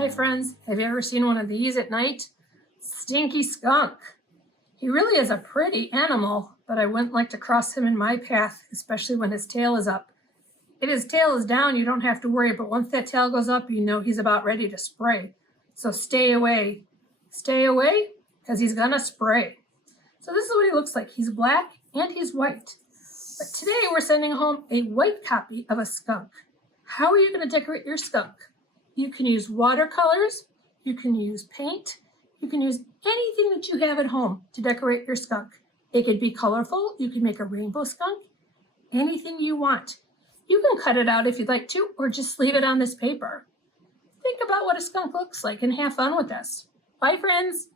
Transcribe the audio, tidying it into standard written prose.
Hi friends, have you ever seen one of these at night? Stinky skunk. He really is a pretty animal, but I wouldn't like to cross him in my path, especially when his tail is up. If his tail is down, you don't have to worry, but once that tail goes up, you know he's about ready to spray. So stay away. Stay away, because he's gonna spray. So this is what he looks like. He's black and he's white. But today we're sending home a white copy of a skunk. How are you gonna decorate your skunk? You can use watercolors, you can use paint, you can use anything that you have at home to decorate your skunk. It could be colorful, you can make a rainbow skunk, anything you want. You can cut it out if you'd like to, or just leave it on this paper. Think about what a skunk looks like and have fun with this. Bye, friends.